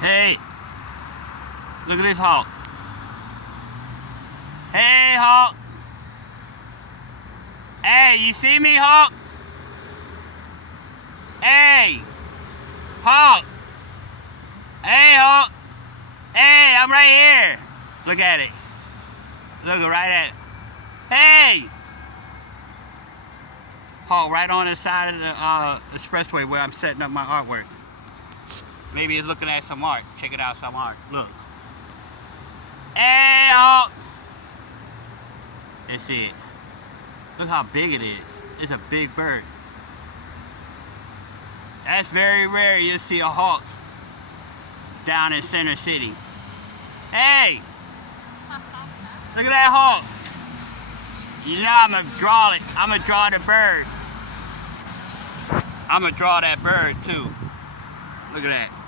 Hey, look at this hawk. Hey, hawk. Hey, you see me, hawk? Hey, hawk. Hey, hawk. Hey, I'm right here. Look at it. Look right at it. Hey! Hawk right on the side of the expressway where I'm setting up my artwork. Maybe it's looking at some art. Check it out, some art. Look. Hey, hawk! Let's see it. Look how big it is. It's a big bird. That's very rare. You'll see a hawk down in Center City. Hey! Look at that hawk. You know I'm gonna draw it. I'm gonna draw the bird. I'm gonna draw that bird too. Look at that.